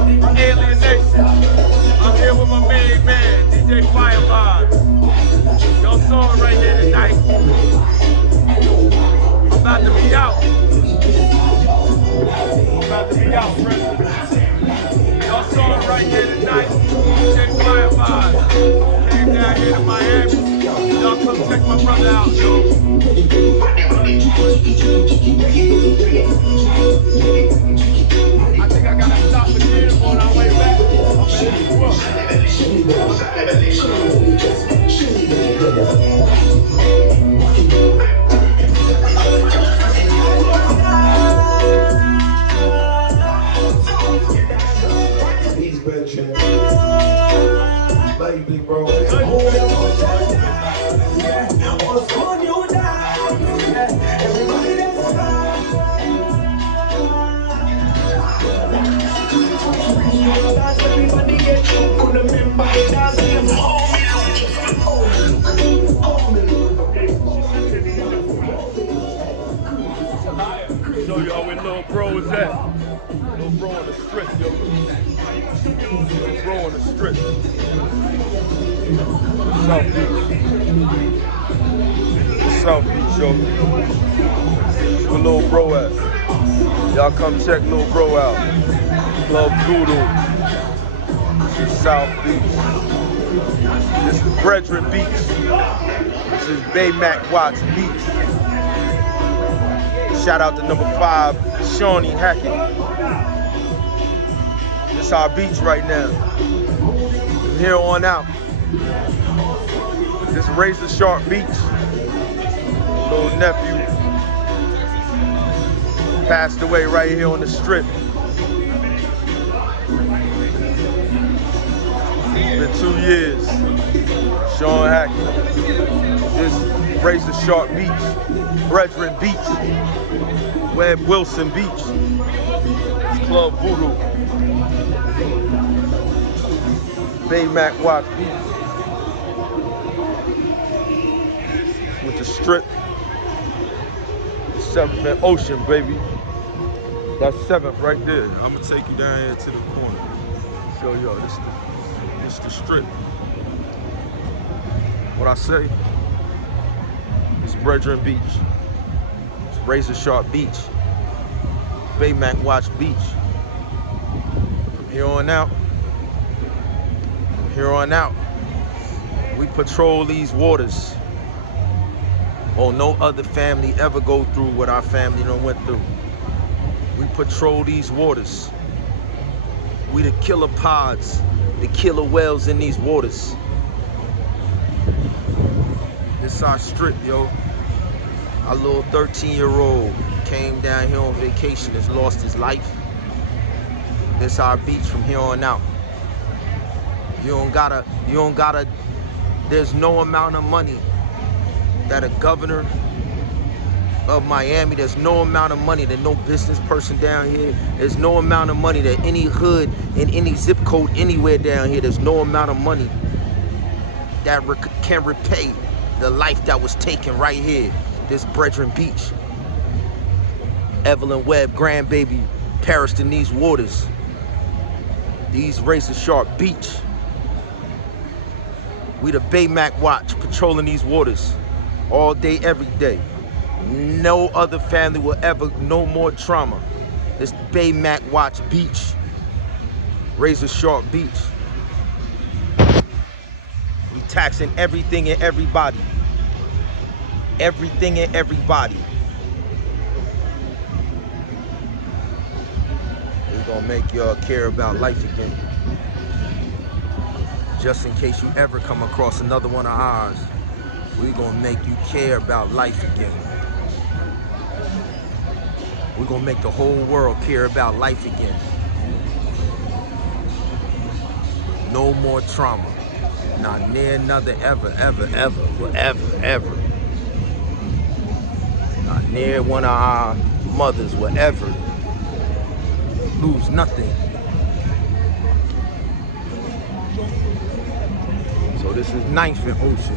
Alienation. I'm here with my main man, DJ Firefly. Y'all saw it right here tonight. I'm about to be out. I'm about to be out, friends. Y'all saw it right here tonight. DJ Firefly came down here to Miami. Y'all come check my brother out, yo. I think I gotta stop again on our way back. Love you, big bro. Show y'all where little bro is at. Little bro on the strip, yo. Little bro on the strip. South Beach. South Beach, yo. Where little bro at? Y'all come check little bro out. Club Voodoo. This is South Beach. This is Brethren Beach. This is Baymack Watts Beach. Shout out to number 5, Shawnee Hackett. This is our beach right now. From here on out. This is Razor Sharp Beach. Little nephew passed away right here on the strip. It's been 2 years. Sean Hackett. This is Razor Sharp Beach. Brethren Beach. Webb Wilson Beach. It's Club Voodoo. Baymack Watts Beach. With the strip. The 7th and Ocean, baby. That's 7th right there. I'm gonna take you down here to the corner. Show y'all this the strip. What I say? It's Brethren Beach. It's Razor Sharp Beach. Baymack Watts Beach. From here on out, we patrol these waters. Oh, no other family ever go through what our family done went through. We patrol these waters. We the killer pods, the killer whales in these waters. This our strip, yo. Our little 13-year-old came down here on vacation, has lost his life. This our beach from here on out. You don't gotta, there's no amount of money that a governor of Miami, there's no amount of money that no business person down here, there's no amount of money that any hood in any zip code anywhere down here, there's no amount of money that can repay the life that was taken right here, this Brethren Beach. Evelyn Webb, grandbaby, perished in these waters. These Razor Sharp Beach. We the Baymack Watch, patrolling these waters all day, every day. No other family will ever, no more trauma. This Baymack Watch Beach, Razor Sharp Beach. We taxing everything and everybody. Everything and everybody. We're gonna make y'all care about life again. Just in case you ever come across another one of ours, we're gonna make you care about life again. We're gonna make the whole world care about life again. No more trauma. Not near another ever, ever, ever, forever, ever. Not near one of our mothers will ever lose nothing. So this is 9th and Ocean.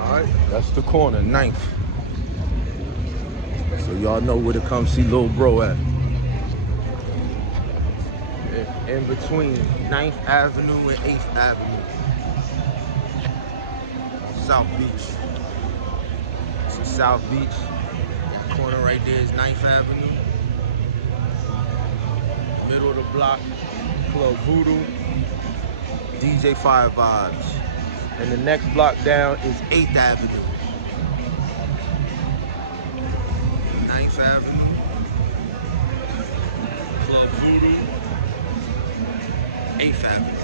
All right, that's the corner, 9th. So y'all know where to come see Lil Bro at. in between 9th Avenue and 8th Avenue. South Beach. This is South Beach. That corner right there is 9th Avenue. Middle of the block, Club Voodoo, DJ Fire Vibes. And the next block down is 8th Avenue. 9th Avenue, Club Voodoo, 8th Avenue.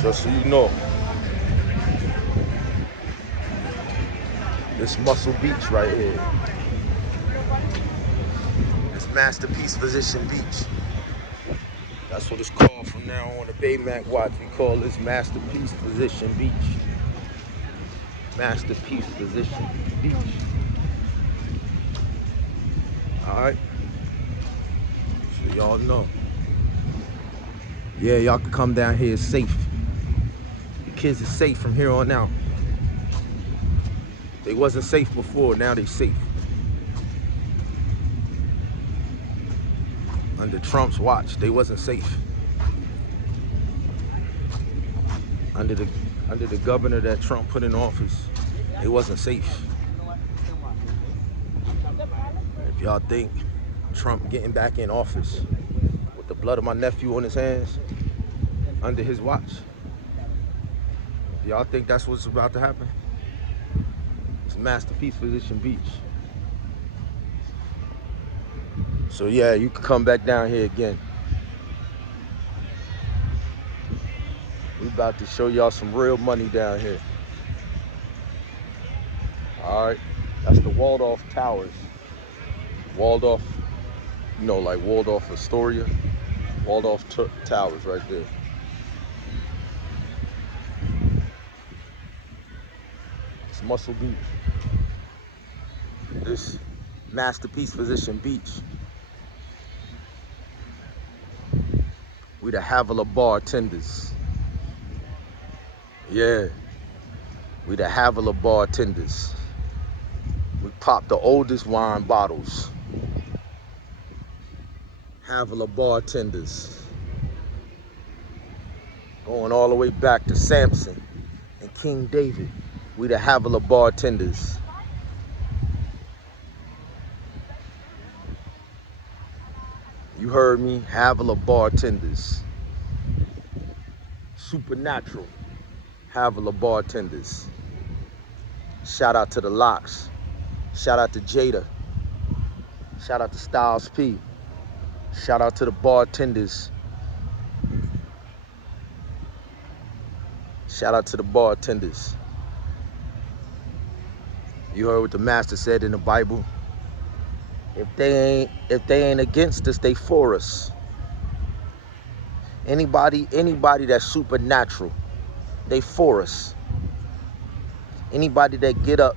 Just so you know, this Muscle Beach right here. This Masterpiece Physician Beach. That's what it's called from now on. The Baymac Watch, we call this Masterpiece Physician Beach. Masterpiece Physician Beach. Alright. So y'all know. Yeah, y'all can come down here, it's safe. The kids are safe from here on out. They wasn't safe before, now they safe. Under Trump's watch, they wasn't safe. Under the governor that Trump put in office, they wasn't safe. If y'all think Trump getting back in office with the blood of my nephew on his hands, under his watch, if y'all think that's what's about to happen, it's Masterpiece Physician Beach. So yeah, you can come back down here again. We about to show y'all some real money down here. All right, that's the Waldorf Towers. Waldorf, you know, like Waldorf Astoria. Waldorf Towers right there. It's Muscle Beach. This Masterpiece Physician Beach. We the Havillah bartenders. Yeah, we the Havillah bartenders. We pop the oldest wine bottles. Havillah bartenders. Going all the way back to Samson and King David. We the Havillah bartenders. You heard me, Havillah bartenders. Supernatural Havillah bartenders. Shout out to the Locks. Shout out to Jada. Shout out to Styles P. Shout out to the bartenders. Shout out to the bartenders. You heard what the master said in the Bible? If they ain't against us, they for us. Anybody that's supernatural, they for us. Anybody that get up,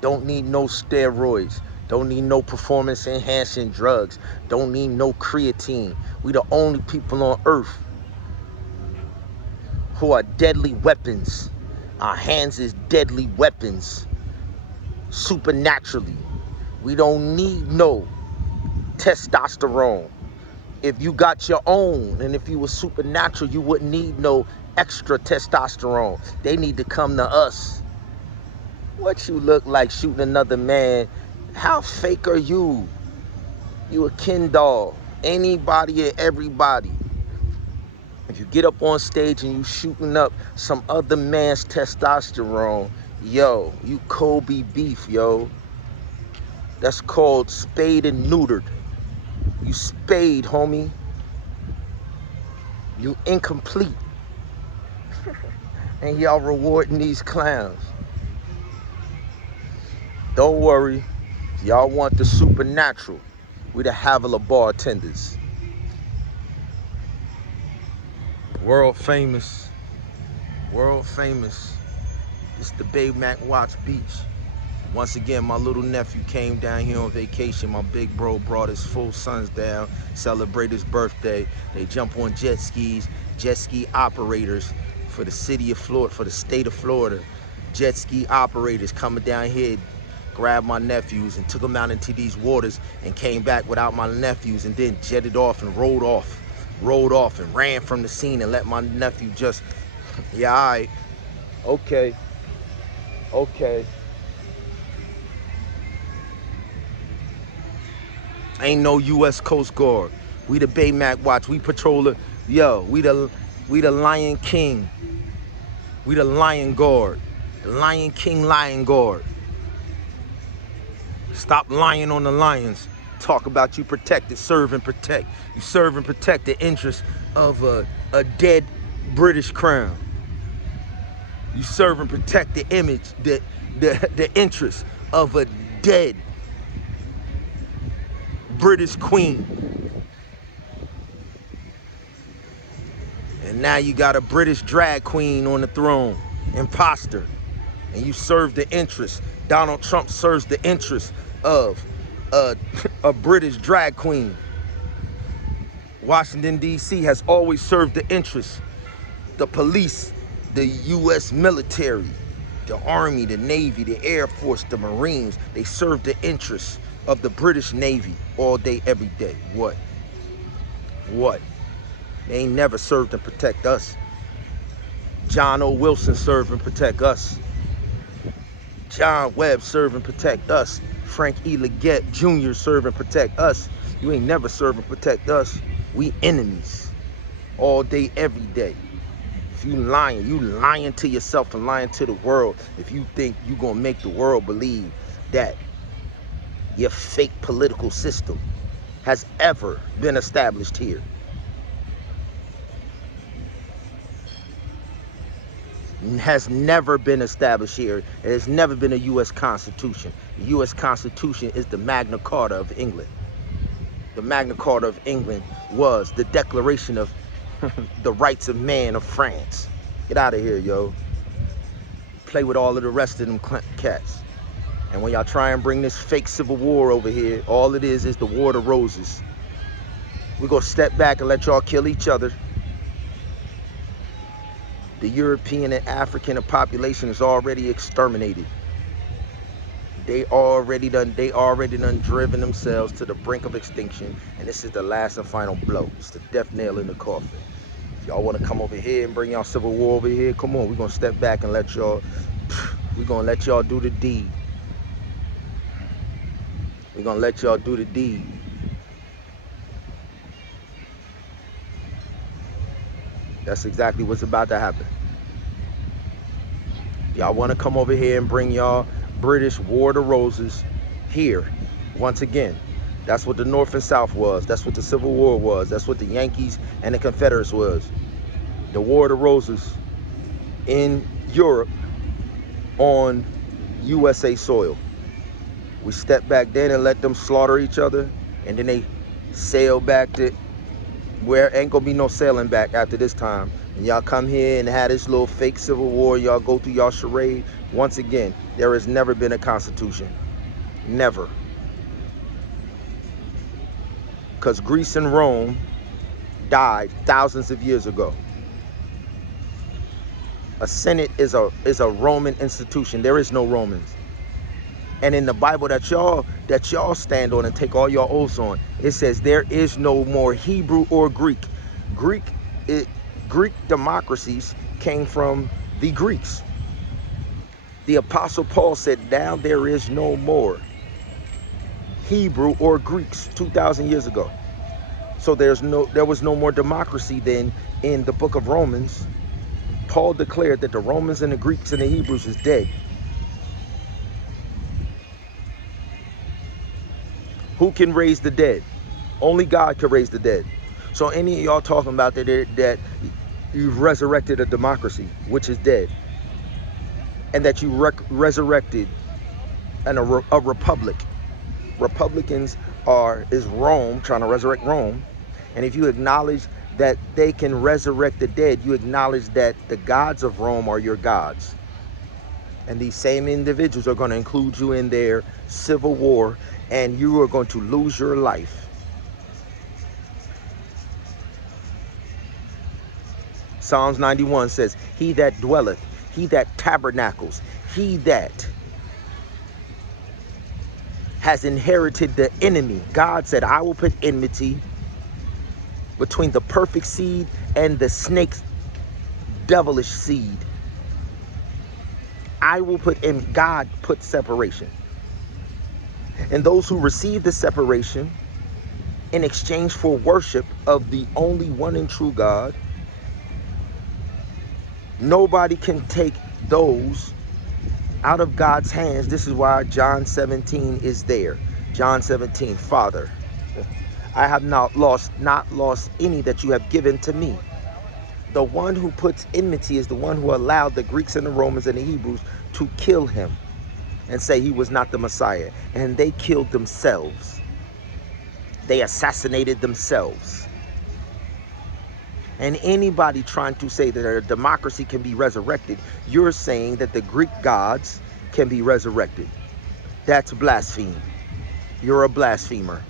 don't need no steroids, don't need no performance enhancing drugs, don't need no creatine. We the only people on earth who are deadly weapons. Our hands is deadly weapons. Supernaturally. We don't need no testosterone. If you got your own, and if you were supernatural, you wouldn't need no extra testosterone. They need to come to us. What you look like shooting another man? How fake are you? You a Ken doll. Anybody and everybody. If you get up on stage and you shooting up some other man's testosterone, yo, you Kobe beef, yo. That's called spayed and neutered. You spayed, homie. You incomplete. And y'all rewarding these clowns. Don't worry. Y'all want the supernatural. We the Havillah bartenders. World famous. World famous. It's the Baymac Watch Beach. Once again, my little nephew came down here on vacation. My big bro brought his full sons down, celebrate his birthday. They jump on jet skis, jet ski operators for the city of Florida, for the state of Florida. Jet ski operators coming down here, grabbed my nephews and took them out into these waters and came back without my nephews and then jetted off and rode off and ran from the scene and let my nephew just, yeah, all right, okay. Ain't no U.S. Coast Guard. We the Baymax Watch. We patrol the, yo, we the Lion King. We the Lion Guard. The Lion King Lion Guard. Stop lying on the lions. Talk about you protect it, serve and protect. You serve and protect the interests of a dead British crown. You serve and protect the image, the interests of a dead British queen. And now you got a British drag queen on the throne, imposter. And you serve the interests. Donald Trump serves the interests of a British drag queen. Washington, D.C. has always served the interests. The police, the U.S. military, the Army, the Navy, the Air Force, the Marines, they serve the interests of the British Navy all day, every day. What? They ain't never served and protect us. John O. Wilson served and protect us. John Webb serve and protect us. Frank E. Leggett Jr. serve and protect us. You ain't never serve and protect us. We enemies. All day, every day. If you lying to yourself and lying to the world. If you think you gonna make the world believe that your fake political system has ever been established here. Has never been established here. There has never been a U.S. Constitution. The U.S. Constitution is the Magna Carta of England. The Magna Carta of England was the Declaration of the Rights of Man of France. Get out of here, yo. Play with all of the rest of them cats. And when y'all try and bring this fake civil war over here, all it is the War of the Roses. We're gonna step back and let y'all kill each other. The European and African population is already exterminated. They already done driven themselves to the brink of extinction. And this is the last and final blow. It's the death nail in the coffin. If y'all want to come over here and bring y'all civil war over here, come on. We're going to step back and let y'all do the deed. We're going to let y'all do the deed. That's exactly what's about to happen. Y'all want to come over here and bring y'all British War of the Roses here once again. That's what the North and South was. That's what the Civil War was. That's what the Yankees and the Confederates was. The War of the Roses in Europe on USA soil. We stepped back then and let them slaughter each other, and then they sailed back to where ain't gonna be no sailing back after this time. And y'all come here and have this little fake civil war. Y'all go through y'all charade. Once again, there has never been a constitution. Never. Because Greece and Rome died thousands of years ago. A Senate is a Roman institution. There is no Romans. And in the Bible that y'all stand on and take all your oaths on, it says there is no more Hebrew or Greek. Greek democracies came from the Greeks. The Apostle Paul said, now there is no more Hebrew or Greeks 2,000 years ago. So there was no more democracy then in the book of Romans. Paul declared that the Romans and the Greeks and the Hebrews is dead. Who can raise the dead? Only God can raise the dead. So any of y'all talking about that you've resurrected a democracy, which is dead, and that you resurrected a republic. Republicans is Rome, trying to resurrect Rome. And if you acknowledge that they can resurrect the dead, you acknowledge that the gods of Rome are your gods. And these same individuals are going to include you in their civil war, and you are going to lose your life. Psalms 91 says, he that dwelleth, he that tabernacles, he that has inherited the enemy. God said, I will put enmity between the perfect seed and the snake's devilish seed. I will put in, God put separation. And those who receive the separation in exchange for worship of the only one and true God, nobody can take those out of God's hands. This is why John 17 is there. John 17, Father, I have not lost any that you have given to me. The one who puts enmity is the one who allowed the Greeks and the Romans and the Hebrews to kill him and say he was not the Messiah. And they killed themselves. They assassinated themselves. And anybody trying to say that a democracy can be resurrected, you're saying that the Greek gods can be resurrected. That's blasphemy. You're a blasphemer.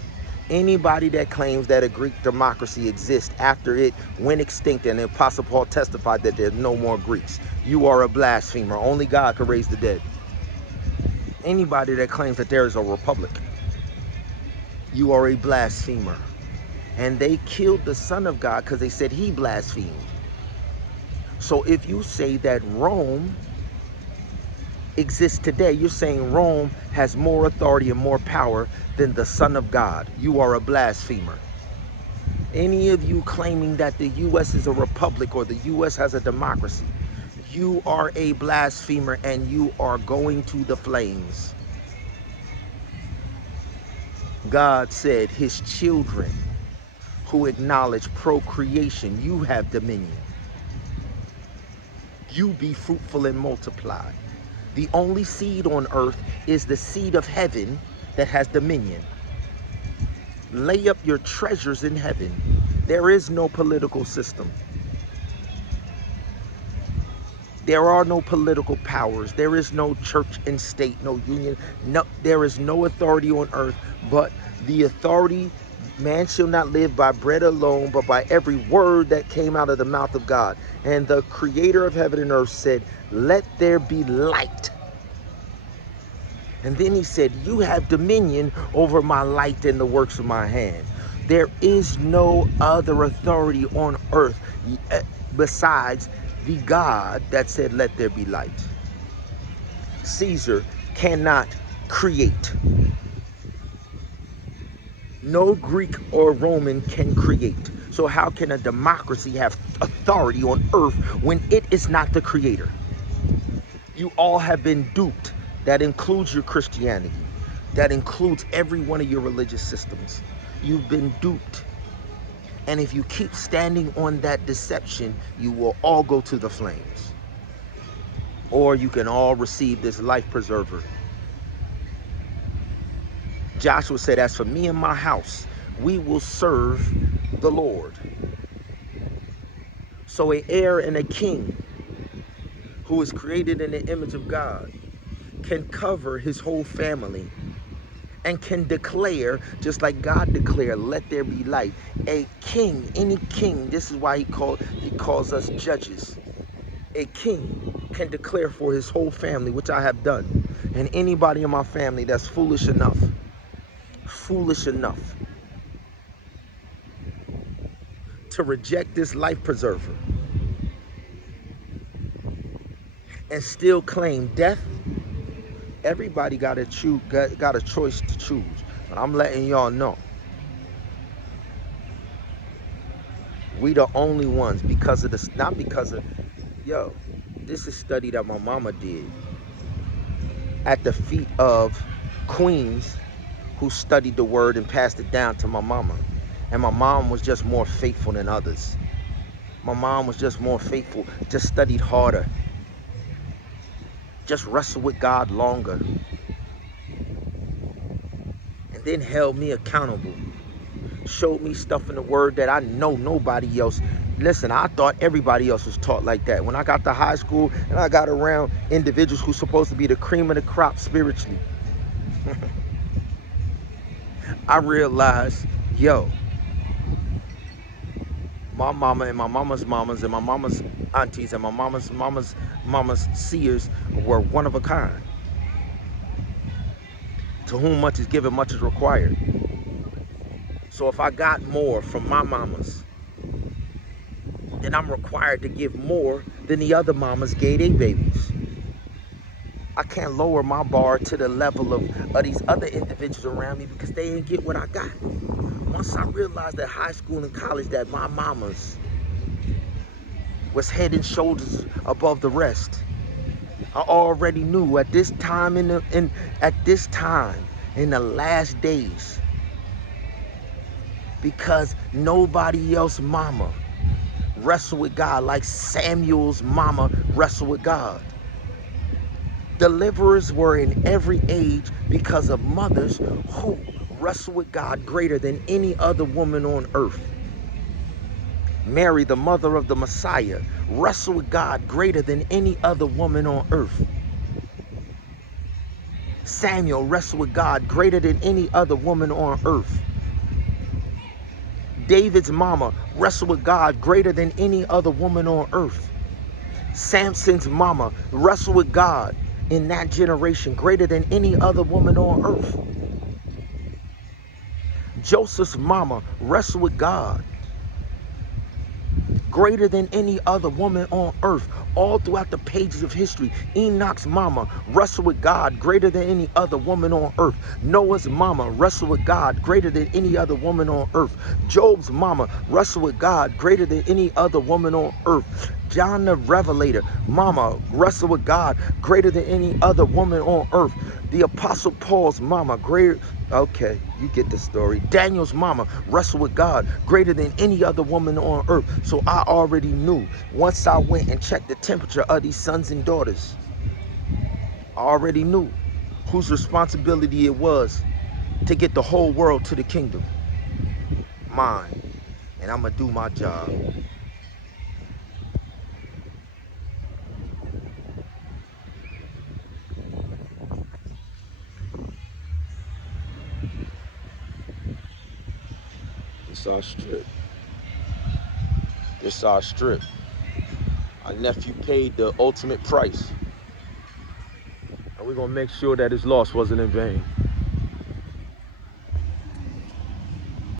Anybody that claims that a Greek democracy exists after it went extinct and the Apostle Paul testified that there's no more Greeks, you are a blasphemer. Only God can raise the dead. Anybody that claims that there is a republic, you are a blasphemer. And they killed the Son of God because they said he blasphemed. So if you say that Rome exists today, you're saying Rome has more authority and more power than the Son of God. You are a blasphemer. Any of you claiming that the U.S. is a republic or the U.S. has a democracy, you are a blasphemer and you are going to the flames. God said his children who acknowledge procreation, you have dominion. You be fruitful and multiply. The only seed on earth is the seed of heaven that has dominion. Lay up your treasures in heaven. There is no political system. There are no political powers. There is no church and state, no union. No, there is no authority on earth but the authority. Man shall not live by bread alone, but by every word that came out of the mouth of God. And the creator of heaven and earth said, let there be light. And then he said, you have dominion over my light and the works of my hand. There is no other authority on earth besides the God that said, let there be light. Caesar cannot create. No Greek or Roman can create. So how can a democracy have authority on earth when it is not the creator? You all have been duped. That includes your Christianity. That includes every one of your religious systems. You've been duped. And if you keep standing on that deception, you will all go to the flames. Or you can all receive this life preserver. Joshua said, as for me and my house, we will serve the Lord. So an heir and a king who is created in the image of God can cover his whole family and can declare, just like God declared, let there be light. A king, any king, this is why he calls us judges. A king can declare for his whole family, which I have done. And anybody in my family that's foolish enough to reject this life preserver and still claim death, everybody got a choice to choose. But I'm letting y'all know, we the only ones, because of this, not because of, yo, this is study that my mama did at the feet of queens who studied the word and passed it down to my mama. And my mom was just more faithful than others. My mom was just more faithful, just studied harder, just wrestled with God longer, and then held me accountable. Showed me stuff in the word that I know nobody else. Listen, I thought everybody else was taught like that. When I got to high school and I got around individuals who's supposed to be the cream of the crop spiritually, I realized, yo, my mama and my mama's mamas and my mama's aunties and my mama's seers were one of a kind. To whom much is given, much is required. So if I got more from my mamas, then I'm required to give more than the other mamas gave their babies. I can't lower my bar to the level of these other individuals around me because they ain't get what I got. Once I realized that high school and college that my mamas was head and shoulders above the rest, I already knew at this time in the last days, because nobody else mama wrestled with God like Samuel's mama wrestled with God. Deliverers were in every age because of mothers who wrestled with God greater than any other woman on earth. Mary, the mother of the Messiah, wrestled with God greater than any other woman on earth. Samuel wrestled with God greater than any other woman on earth. David's mama wrestled with God greater than any other woman on earth. Samson's mama wrestled with God in that generation greater than any other woman on earth. Joseph's mama wrestled with God greater than any other woman on earth. All throughout the pages of history, Enoch's mama wrestled with God greater than any other woman on earth. Noah's mama wrestled with God greater than any other woman on earth. Job's mama wrestled with God greater than any other woman on earth. John the Revelator mama wrestled with God greater than any other woman on earth. The Apostle Paul's mama greater. Okay, you get the story. Daniel's mama wrestled with God greater than any other woman on earth. So I already knew once I went and checked the temperature of these sons and daughters. I already knew whose responsibility it was to get the whole world to the kingdom. Mine. And I'm going to do my job. This our strip. This our strip. Our nephew paid the ultimate price. And we're going to make sure that his loss wasn't in vain.